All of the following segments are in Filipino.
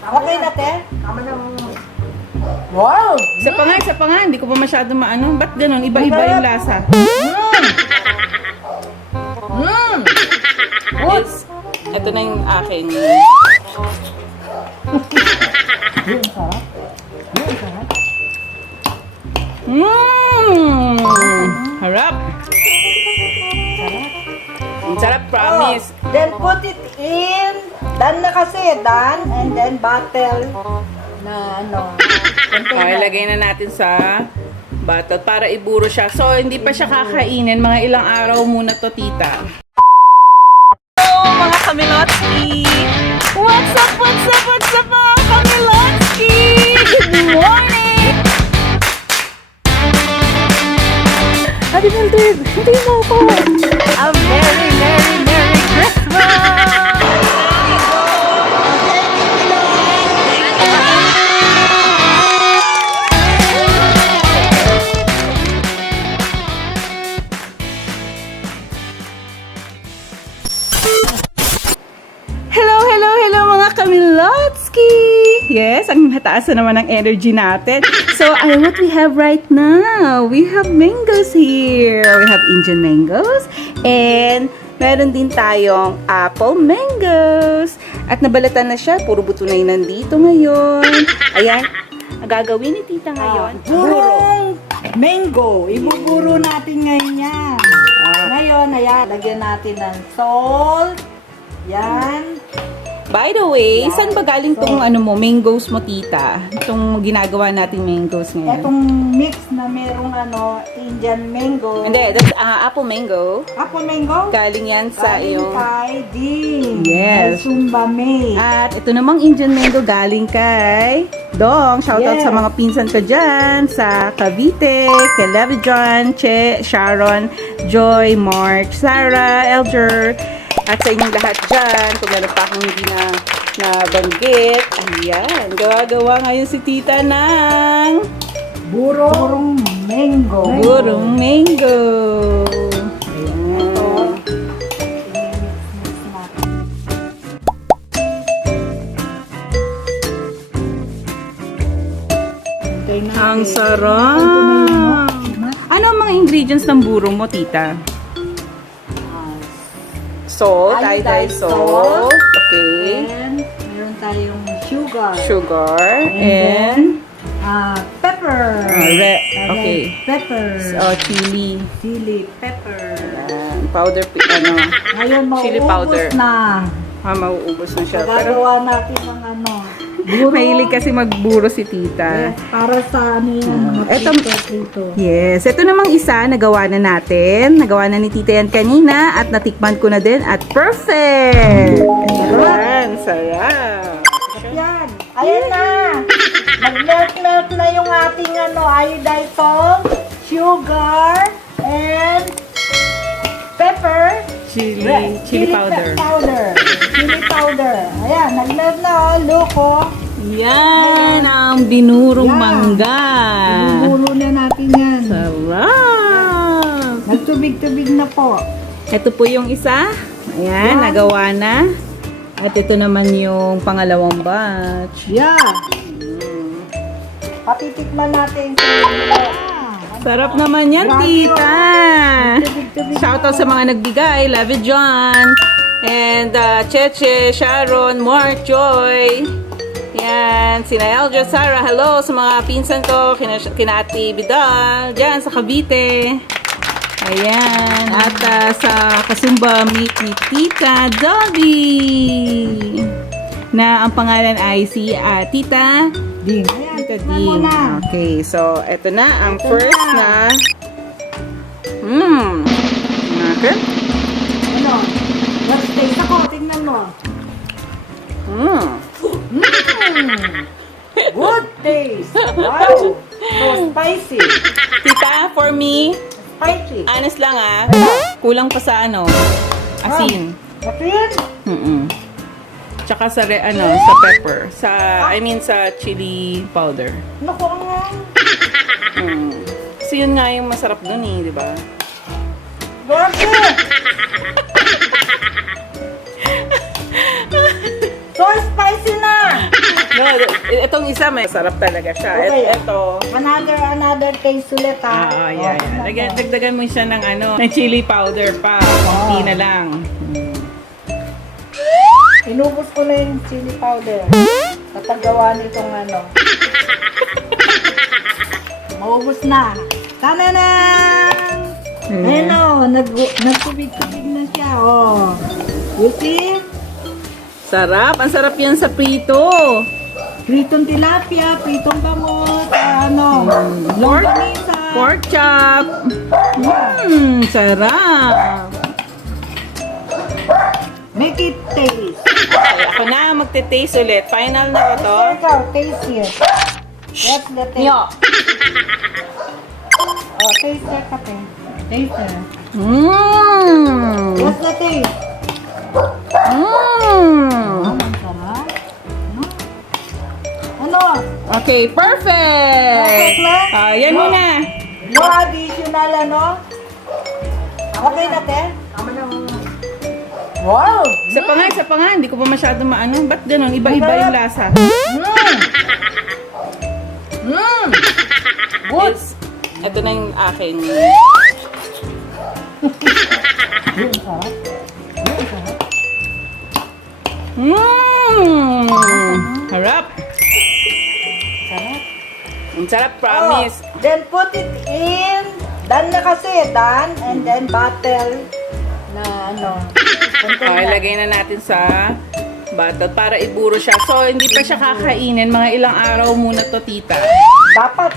Okay na, te? Tama na. Wow! Isa pa nga. Hindi ko pa masyado maano. Ba't ganun? Iba-iba yung lasa. Good! Ito na yung aking. Yung sarap. Yung sarap. Harap. Ang sarap, promise. Then put it in. Dan na kasi. Dan. And then bottle. Na ano. Okay, lagay na natin sa bottle para iburo siya. So, hindi pa siya kakainin. Mga ilang araw muna to, tita. Hello, mga kamilotski! What's up mga kamilotski? Good morning! Ate Mildred, hindi mo ako. A very, very, Merry Christmas! Hello mga kamilotski! Yes, ang mataas na naman ang energy natin. So, what we have right now? We have mangoes here. We have Indian mangoes. And meron din tayong apple mangoes. At nabalatan na siya. Puro buto na yun nandito ngayon. Ayan. Ang gagawin ni tita ngayon. Burong mango. Ibuburo natin ngayon yan. Ngayon, ayan. Lagyan natin ng salt. Yan. By the way, saan ba galing tong mangoes mo, tita? Itong ginagawa nating mangoes ngayon. Etong mix na merong Indian mango. Hindi, that's apple mango. Apple mango? Galing yan sa Galing iyong... kay Ding. Yes. Sumba May. At ito namang Indian mango galing kay Dong. Shoutout Yes. sa mga pinsan ko dyan. Sa Cavite, kay Levi John, Che, Sharon, Joy, Mark, Sarah, Elger. At sa inyong lahat dyan, kung meron pa akong hindi na nabanggit, ayan, gawa-gawa ngayon si tita ng Burong mango. Burong mango. Ito. Ang sarap! Ano ang mga ingredients ng burong mo, tita? Salt, iodized salt. Okay. And meron tayong sugar. Sugar. And pepper. Okay. Pepper. Chili. Chili pepper. Powder, Ngayon, chili mauubos powder. na. Mauubos na siya. Pero Gagawa natin ng buro. mahilig kasi magburo si tita. Yes, para sa yan, mga Etong- prito. Yes. Ito namang isa, nagawa na natin. Nagawa na ni tita yan kanina at natikman ko na din at perfect! Ayan, sarap. Yan. Ayan na. Nag-melt na yung ating iodized salt, sugar, and pepper. Chili powder. Chili powder. Ayan, nag-melt na look Yan ang binurong Yan. mangga. Buburo na natin yan. Sarap! Nagtubig-tubig na po. Ito po yung isa. Ayan, Yan. nagawa na. At ito naman yung pangalawang batch. Yeah. Patitikman natin kung Sarap naman yan, Grabe, tita! Tubig-tubig Shoutout sa mga nagbigay. Levi John. And Cheche, Sharon, Mark, Joy. Yan. Sina Elja, Sarah. Hello sa mga pinsan ko. Kina Ate Bidal. Diyan sa Cavite. Ayan. At sa kasumba meet ni Tita Dobby. Na ang pangalan ay si Tita Ding. Ayan, Tita tikman mo Ding. na. Okay, so eto na ang Ito first na. Okay. Let's taste ako. Tingnan mo. Good taste. Wow. So spicy. Tita, for me, Spicy. honest lang kulang pa sa asin. Asin? Tsaka sa sa pepper, sa chili powder. Naku, ang Kasi yun nga yung masarap dun di ba? Grabe! So spicy na! No, itong isa may sarap talaga siya. Okay. Ito. Another taste ulit ha. Yeah. Dagdagan mo siya ng ng chili powder pa. Konti na lang. Inubos ko na yung chili powder. Tatagawa nitong Maubos na. Tananan! Ayun o, nagtubig-tubig na siya. Oh. You see? Sarap. Ang sarap yan sa prito. Pritong tilapia, pritong bangus, longganisa. Pork chop. Sarap. Make it taste. Okay, ako na magte-taste ulit. Final na ko to. Ikaw, taste here. What's the taste? Nyo. Oh, taste here kape. Taste here. What's the taste? Ang sarap. Ano? Okay, perfect. Perfect na? Yan muna. No additional Okay na, te? Wow! Isa pa nga. Hindi ko pa masyado maano. Ba't ganun? Iba-iba yung lasa. Good! Ito na yung aking... Yung sarap. Harap. Sarap. Ang sarap, promise. Then put it in. Dan na kasi, dan. And then bottle na Okay, lagay na natin sa bottle para iburo siya. So, hindi pa siya kakainin. Mga ilang araw muna to, tita. Dapat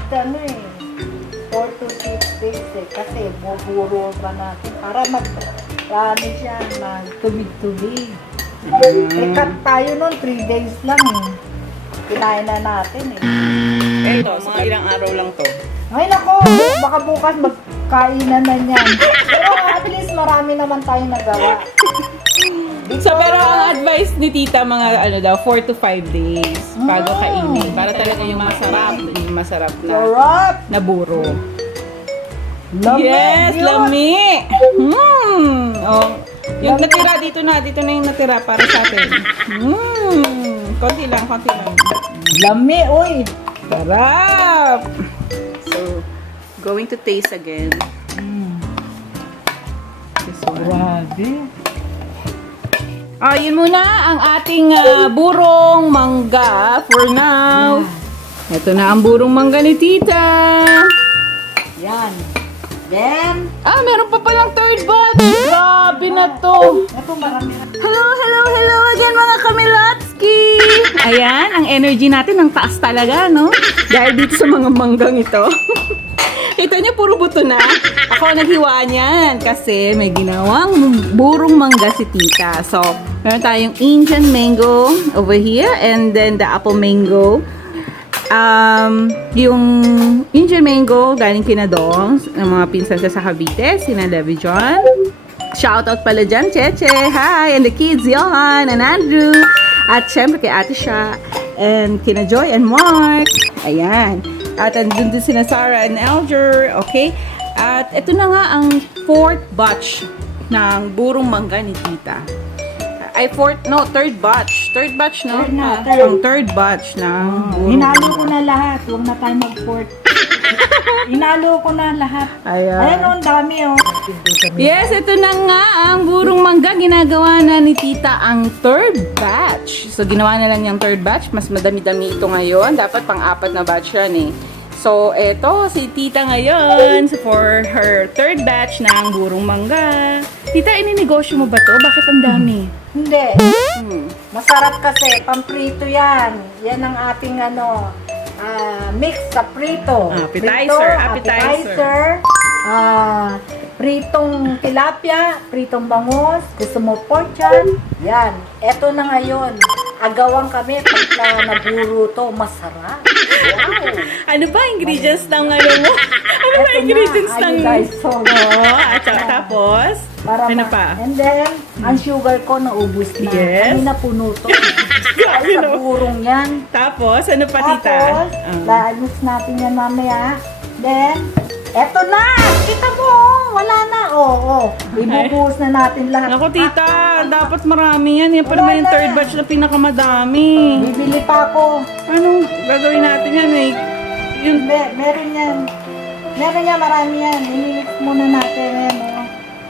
4 to 6 days kasi buburo pa natin para mag-rami siya, mag-tubig-tubig. Cut tayo nun, 3 days lang Kinain na natin Ito, mga ilang araw lang to. Ay nako, baka bukas magkainan na niyan. Pero at least marami naman tayong nagawa. So, pero ang advice ni tita, mga 4 to 5 days bago kainin. Para talaga yung masarap na buro. Lami, Yes, yun. lami! Oh, yung natira dito na yung natira para sa atin. Konti lang. Lami, uy. Sarap! So, going to taste again. This one. Grabe. Yun muna ang ating burong mangga for now. Ito na ang burong mangga ni tita. Yan. Then, Meron pa palang third batch. Grabe na to. ito marami na. Hello again mga kamilotski! Ayan, ang energy natin ang taas talaga, no? Dahil dito sa mga manggang ito. Kita niyo, puro buto na. Ako naghiwa niyan kasi may ginawang burong mangga si tita. So, meron tayong Indian mango over here and then the apple mango. Yung Indian mango galing kina Dongs, ng mga pinsan sa Cavite, sina Levi John. Shoutout pala dyan, Cheche. Hi! And the kids, Johan and Andrew. At syempre kay Ate Sha. And kina Joy and Mark. Ayan. At andun din sina Sarah and Elger. Okay? At ito na nga ang 4th batch ng burong mangga ni tita. Third batch. Third batch, no? Third na, Ang third batch ng burong Hinalo ko mangga. na lahat. Huwag na tayo mag-port. Hinalo ko na lahat. Ayan. Ayan ang dami Yes, ito na nga ang burong mangga. Ginagawa na ni tita ang third batch. So, ginawa na lang yung third batch. Mas madami-dami ito ngayon. Dapat pang-4 na batch yan So, eto, si tita ngayon for her third batch ng burong mangga. Tita, ininegosyo mo ba to? Bakit ang dami? Hindi. Masarap kasi. Pamprito yan. Yan ang ating mix sa prito. Appetizer, Appetizer. Pritong tilapia, pritong bangus, gusto mo pork chop. Yan. Eto na ngayon. Agawan kami pagka naburo to. Masarap. Wow. Ano ba ingredients ng mo? Ano ba Eto ingredients na. ng... Ay, guys, so, At tapos, ano pa? And then, ang sugar ko naubos na. Yes. Kanina puno to. Grabe, Sa no? burong yan. Tapos, ano pa tita? Tapos, laalus natin yan mamaya. Then, Eto na! Kita mo, wala na. Oo. Ibubuhos na natin lahat. Naku, tita, dapat marami yan. Yan pa naman yung third batch na pinakamadami. Bibili pa ako. Anong gagawin natin yan eh? Yun. Meron yan. Meron yan, marami yan. Imimix muna natin yan,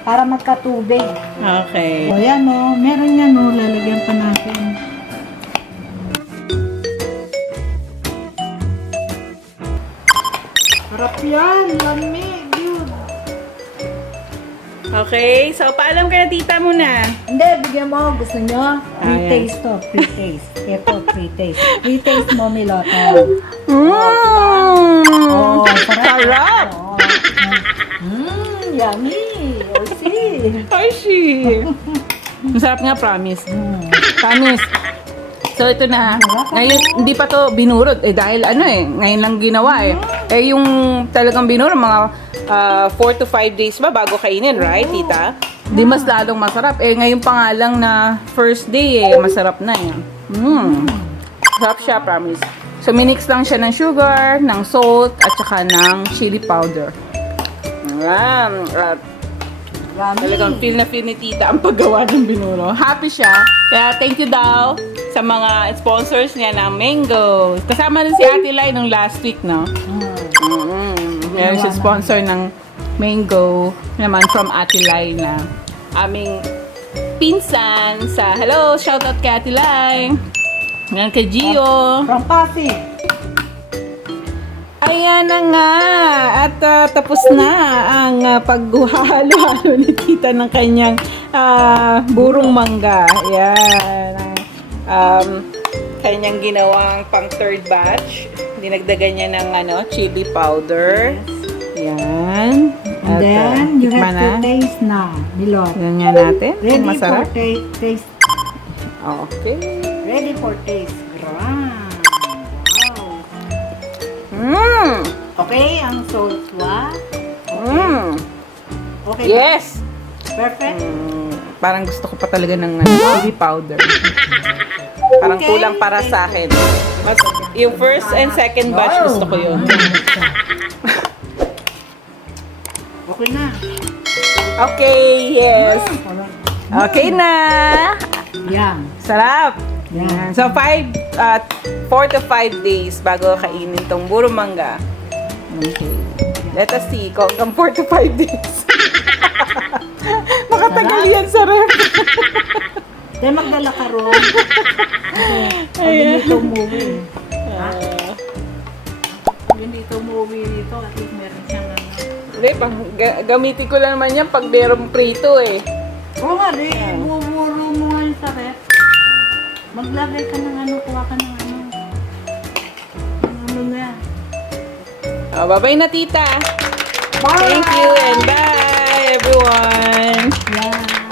para magkatubig. Okay. O yan, meron yan, lalagyan pa natin. Harap yan, lamig, yun. Okay, so paalam ka na tita muna. Hindi, bigyan mo. Gusto nyo? Pre-taste to. Pre-taste. Ito, pre-taste. Pre-taste mo, miLots. Oh, sarap! Yummy. Ay, masarap nga, promise. Promise. So, ito na. Ngayon, hindi pa to binurot. Dahil ngayon lang ginawa yung talagang binurot, mga 4 to 5 days ba bago kainin, right, tita? Di mas lalong masarap. Ngayon pa nga lang na first day, masarap na Masarap siya, promise. So, minix lang siya ng sugar, ng salt, at saka ng chili powder. Talagang feel na feel ni tita ang paggawa ng binuro. Happy siya. Kaya thank you daw sa mga sponsors niya ng mango. Kasama rin si Ate Lai nung last week, no? Meron siya sponsor ng mango naman from Ate Lai na aming pinsan sa hello, shoutout kay Ate Lai. Yan kay Gio. From Pasig. Ayan na nga. At tapos na ang paghalo-halo ni tita ng kanyang burong mangga. Ayan. Kanyang ginawang pang third batch. Dinagdagan niya ng chili powder. Ayan. And then, you have to taste na, miLots. Yan nga natin. Ready Masarap. for taste. Okay. Ready for taste. Wow. Okay, ang salt Okay. Okay. Yes! Perfect. Parang gusto ko pa talaga ng chili powder. Parang Okay. kulang para sa akin. Mas, yung first and second batch gusto ko yun. Okay na. Okay, yes. Okay na. Yan. Sarap. Yan. So, 4 to 5 days bago kainin tong burong mangga. Okay. Let us see kung hanggang 4 to 5 days. Makatagal yan sa ref. Then magdala ka ron. Okay. Pag dito movie. Pag dito movie dito, at least meron siyang Hindi, gamitin ko lang naman yan pag merong prito Oo nga rin. Buburo mo nga yun sa ref. Maglagay ka ng kuha ka ng nga. Bye-bye na tita. Bye! Thank you and bye everyone. Yeah.